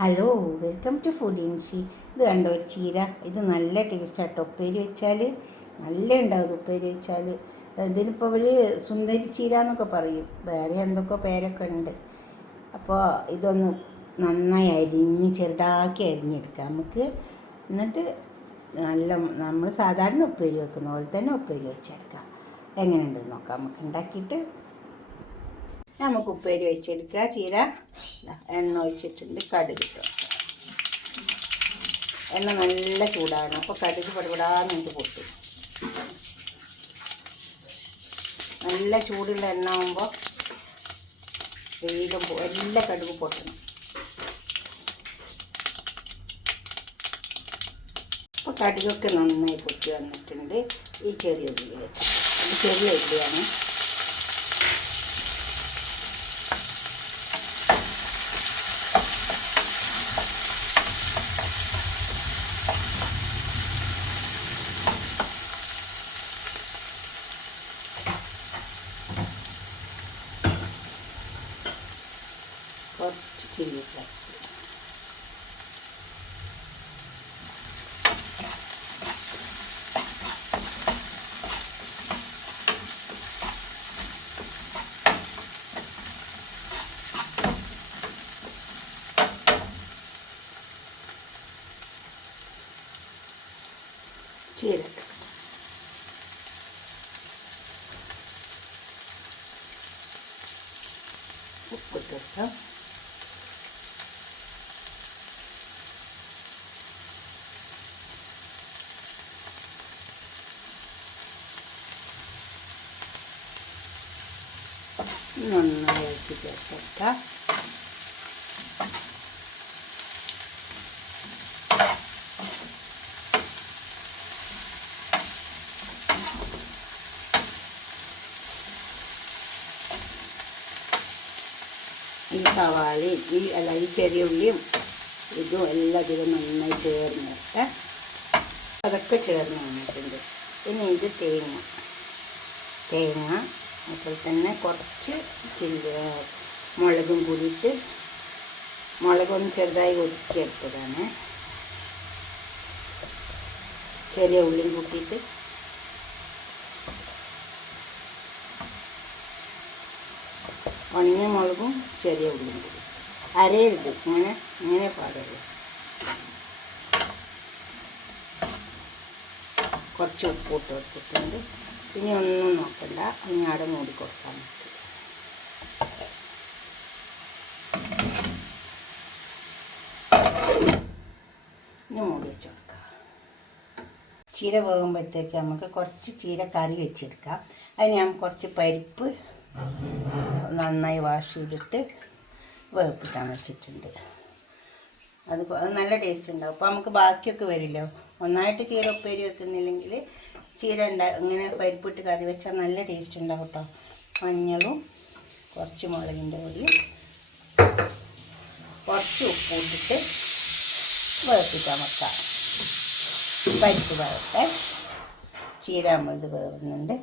Hello, welcome to food ഇൻഷി. ഇത് കണ്ടോ ഒരു ചീര? ഇത് നല്ല ടേസ്റ്റാട്ടോ. ഉപ്പേരി വെച്ചാൽ നല്ല ഉണ്ടാവും. ഉപ്പേരി വെച്ചാൽ ഇതിനിപ്പോൾ അവർ സുന്ദരി ചീര എന്നൊക്കെ പറയും, വേറെ എന്തൊക്കെ പേരൊക്കെ ഉണ്ട്. അപ്പോൾ ഇതൊന്ന് നന്നായി അരിഞ്ഞ് ചെറുതാക്കി അരിഞ്ഞെടുക്കാം നമുക്ക്. എന്നിട്ട് നല്ല നമ്മൾ സാധാരണ ഉപ്പേരി വെക്കുന്ന പോലെ തന്നെ ഉപ്പേരി വെച്ചെടുക്കാം. എങ്ങനെയുണ്ടെന്ന് നോക്കാം നമുക്ക് ഉണ്ടാക്കിയിട്ട്. നമുക്ക് ഉപ്പേരി വെച്ചെടുക്കുക. ചീര എണ്ണ ഒഴിച്ചിട്ടുണ്ട്, കടുക് ഇട്ടു. എണ്ണ നല്ല ചൂടാകണം. അപ്പോൾ കടുക് പടപടാന്നിട്ട് പൊട്ടും. നല്ല ചൂടുള്ള എണ്ണ ആകുമ്പോൾ വേഗം എല്ലാ കടുക് പൊട്ടണം. അപ്പോൾ കടുകൊക്കെ നന്നായി പൊട്ടി വന്നിട്ടുണ്ട്. ഈ ചെറിയ ഉള്ളി വെക്കാം. ഇത് ചെറിയ ഉള്ളിയാണ്. കുറച്ച് ചില്ലി ഫ്ലേക്സ്, ചീരക, ഉപ്പിട്ടിട്ട് നന്നായി ഇളക്കി ചേർക്കാം. ഈ സവാളയും ഈ ചെറിയ ഉള്ളിയും ഇതും എല്ലാം ഇതിലും നന്നായി ചേർന്നിട്ട് അതൊക്കെ ചേർന്ന് വന്നിട്ടുണ്ട്. പിന്നെ ഇത് തേങ്ങ അതുപോലെ തന്നെ കുറച്ച് മുളകും കൂടിയിട്ട്, മുളകൊന്ന് ചെറുതായി ഒതുക്കിയെടുത്തതാണ്. ചെറിയ ഉള്ളിയും കൂട്ടിയിട്ട് ഉണങ്ങിയ മുളകും ചെറിയ ഉള്ളിയും കൂടി അരയരുത്, ഇങ്ങനെ പാടുള്ളൂ. കുറച്ച് ഉപ്പിട്ട് കൊടുത്തിട്ടുണ്ട്. ഇനി ഒന്നും നോക്കണ്ട, ഇനി അവിടെ മൂടി കൊടുക്കാൻ പറ്റും. ഇനി മൂടി വെച്ച് കൊടുക്കാം. ചീര വേകുമ്പോഴത്തേക്ക് നമുക്ക് കുറച്ച് ചീര കറി വെച്ചെടുക്കാം. അതിന് ഞാൻ കുറച്ച് പരിപ്പ് നന്നായി വാഷ് ചെയ്തിട്ട് വേപ്പിട്ടാൻ വെച്ചിട്ടുണ്ട്. അത് നല്ല ടേസ്റ്റ് ഉണ്ടാവും. അപ്പോൾ നമുക്ക് ബാക്കിയൊക്കെ വരില്ലോ. ഒന്നായിട്ട് ചീര ഉപ്പേരി വെക്കുന്നില്ലെങ്കിൽ ചീര ഇങ്ങനെ പരിപ്പിട്ട് കറി വെച്ചാൽ നല്ല ടേസ്റ്റ് ഉണ്ടാവും കേട്ടോ. മഞ്ഞളും കുറച്ച് മുളകിൻ്റെ പൊടിയും കുറച്ച് ഉപ്പ് ഇട്ടിട്ട് വേപ്പിക്കാൻ വെക്കാം. പരിപ്പ് വേവട്ടെ. ചീര നമ്മളിത് വേവുന്നുണ്ട്.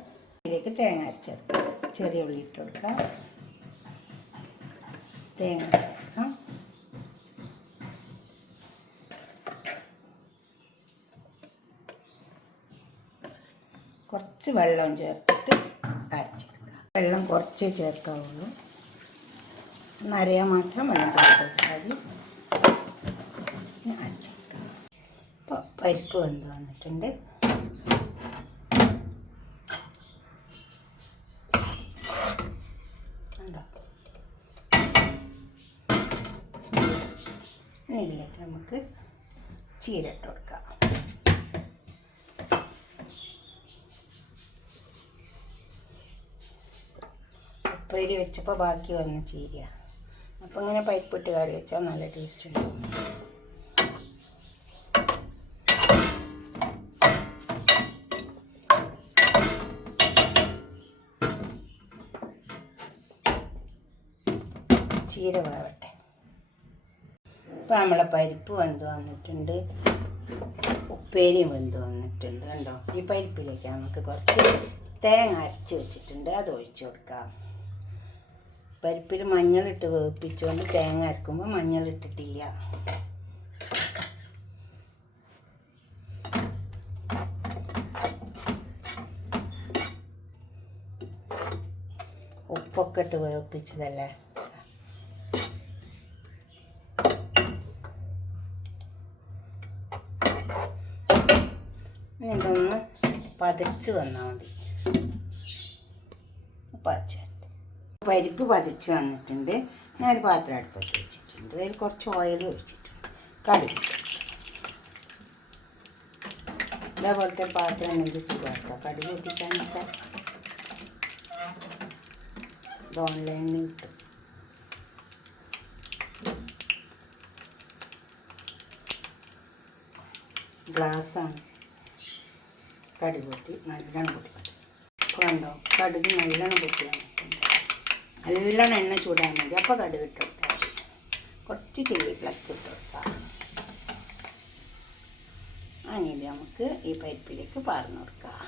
ഇതിലേക്ക് തേങ്ങ അരച്ചെടുക്കാം. ചെറിയ ഉള്ളി ഇട്ട് കൊടുക്കാം. തേങ്ങ ചേർക്കാം. കുറച്ച് വെള്ളം ചേർത്തിട്ട് അരച്ചെടുക്കുക. വെള്ളം കുറച്ചേ ചേർക്കാവുള്ളൂ. നരയാൻ മാത്രം വെള്ളം ചേർത്ത് കൊടുത്താൽ അരച്ചെടുക്കുക. ഇപ്പോൾ പരിപ്പ് വെന്ത് വന്നിട്ടുണ്ട്. ഇതിലേക്ക് നമുക്ക് ചീര ഇട്ട് കൊടുക്കാം. ഉപ്പേരി വെച്ചപ്പോൾ ബാക്കി വന്ന ചീര. അപ്പോൾ ഇങ്ങനെ പരിപ്പിട്ട് കറി വെച്ചാൽ നല്ല ടേസ്റ്റ് ഉണ്ടാവും. ചീര വേവട്ടെ. ഇപ്പോൾ നമ്മളെ പരിപ്പ് വെന്ത് വന്നിട്ടുണ്ട്, ഉപ്പേരിയും വെന്ത് വന്നിട്ടുണ്ട്. കണ്ടോ? ഈ പരിപ്പിലേക്ക് നമുക്ക് കുറച്ച് തേങ്ങ അരച്ച് വെച്ചിട്ടുണ്ട്, അത് ഒഴിച്ച് കൊടുക്കാം. പരിപ്പിൽ മഞ്ഞളിട്ട് വേവിപ്പിച്ചുകൊണ്ട് തേങ്ങ അരക്കുമ്പോൾ മഞ്ഞളിട്ടിട്ടില്ല. ഉപ്പൊക്കെ ഇട്ട് വേവിപ്പിച്ചതല്ലേ. ഇതൊന്ന് പതച്ച് വന്നാൽ മതി. പരിപ്പ് പതച്ച് വന്നിട്ടുണ്ട്. ഞാനൊരു പാത്രം അടുപ്പത്ത് വെച്ചിട്ടുണ്ട്. അതിൽ കുറച്ച് ഓയിൽ ഒഴിച്ചിട്ടുണ്ട്. കടുക് ഇതേപോലത്തെ പാത്രം ഉണ്ടെങ്കിൽ സുഖമാക്കാം. കടുക് പൊട്ടിക്കാനൊക്കെ ഇത് ഓൺലൈനിൽ കിട്ടും. ഗ്ലാസ്സാണ്. കടുക് പൊട്ടി നല്ലോണം പൊട്ടിക്കട്ടെ. കണ്ടോ, കടുക് നല്ലോണം പൊട്ടി വന്നിട്ടുണ്ട്. നല്ലോണം എണ്ണ ചൂടാൻ മതി. അപ്പോൾ കടുക് ഇട്ട് കൊടുത്താൽ മതി. കുറച്ച് ചില്ലി ഫ്ലക്സ് ഇട്ട് കൊടുക്കാം. അങ്ങനെ നമുക്ക് ഈ പരിപ്പിലേക്ക് പാർന്ന് കൊടുക്കാം.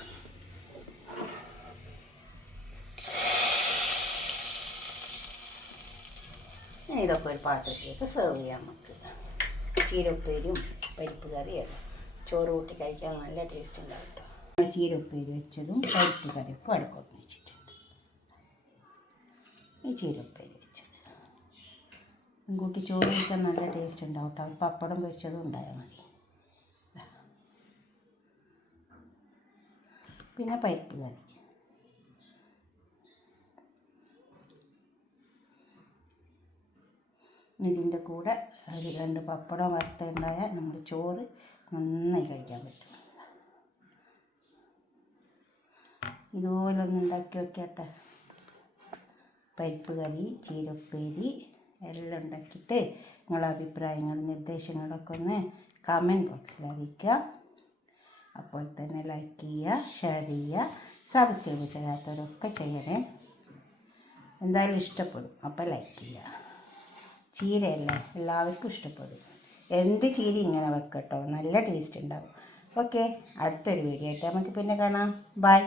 ഇതൊക്കെ ഒരു പാത്രത്തിലേക്ക് സെർവ് ചെയ്യാം. നമുക്ക് ചീരപ്പേരും പരിപ്പ് കറിയാണ്. ചോറ് കൂട്ടി കഴിക്കാൻ നല്ല ടേസ്റ്റ് ഉണ്ടാവും കേട്ടോ. ചീരപ്പേര് വെച്ചതും പരിപ്പ് കറിയൊക്കെ അടുക്കൊക്കെ വെച്ചിട്ടുണ്ട്. ഈ ചീരപ്പേര് വെച്ചത് കൂട്ടി ചോറ് കഴിക്കാൻ നല്ല ടേസ്റ്റ് ഉണ്ടാവും കേട്ടോ. അത് പപ്പടം പൊരിച്ചതും ഉണ്ടായാൽ മതി. പിന്നെ പരിപ്പ് കറി. ഇതിൻ്റെ കൂടെ ഒരു 2 പപ്പടം വറുത്തുണ്ടായാൽ നമ്മുടെ ചോറ് നന്നായി കഴിക്കാൻ പറ്റും. ഇതുപോലെ ഒന്ന് ഉണ്ടാക്കി വെക്കട്ടെ. പരിപ്പ് കറി, ചീരപ്പേരി എല്ലാം ഉണ്ടാക്കിയിട്ട് നിങ്ങളുടെ അഭിപ്രായങ്ങളും നിർദ്ദേശങ്ങളൊക്കെ ഒന്ന് കമൻറ്റ് ബോക്സിൽ അറിയിക്കുക. അപ്പോൾ തന്നെ ലൈക്ക് ചെയ്യുക, ഷെയർ ചെയ്യുക, സബ്സ്ക്രൈബ് ചെയ്യാത്തവരൊക്കെ ചെയ്യണേ. എന്തായാലും ഇഷ്ടപ്പെടും. അപ്പോൾ ലൈക്ക് ചെയ്യുക. ചീരയല്ലേ, എല്ലാവർക്കും ഇഷ്ടപ്പെടും. എന്ത് ചീര ഇങ്ങനെ വെക്കട്ടോ, നല്ല ടേസ്റ്റ് ഉണ്ടാവും. ഓക്കെ, അടുത്തൊരു വീഡിയോ ആയിട്ട് നമുക്ക് പിന്നെ കാണാം. ബൈ.